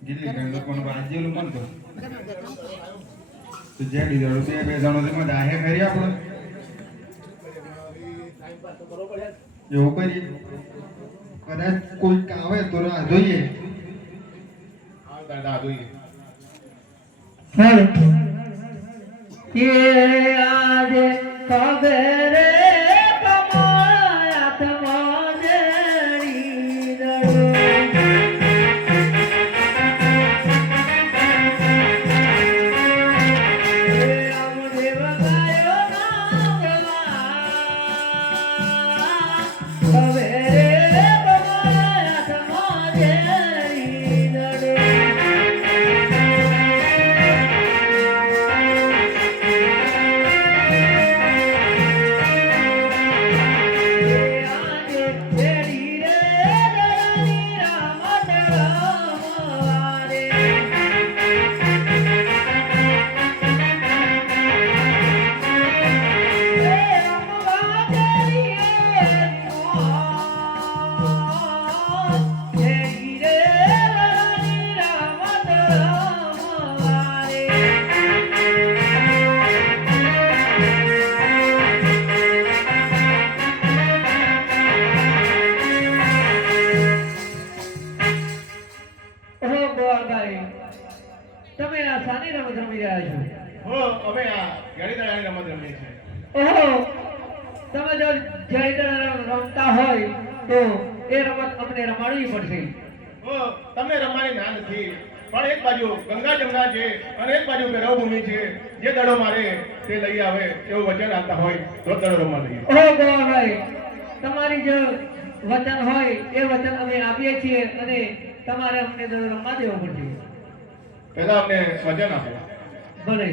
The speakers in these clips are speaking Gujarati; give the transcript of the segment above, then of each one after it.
ગિલ્લી ડંડો પણ વાજેલું મન તો તો જે લીધો બે બે જણો તેમાં દાહે કરી આપણે? એવું કરીએ? કદાચ કોઈક આવે તો રાહ જોઈએ. દાદા જોઈએ. આજે કબરે અમને રમાડવી પડશે. તમે રમવાની ના નથી. પણ એક બાજુ ગંગા જમના છે અને એક બાજુ ભૈરવભૂમિ છે. જે દડો મારે તે લઈ આવે એવું વચન આપતા હોય તો દડો રમવા લઈએ ઓહો ગોળભાઈ તમારી જે વચન હોય એ વચન અમે આપીએ છીએ અને તમારે અમને દડો રમવા દેવો પડશે. પહેલા અમને વચન આપો. ભલે.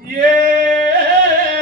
યે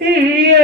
મારે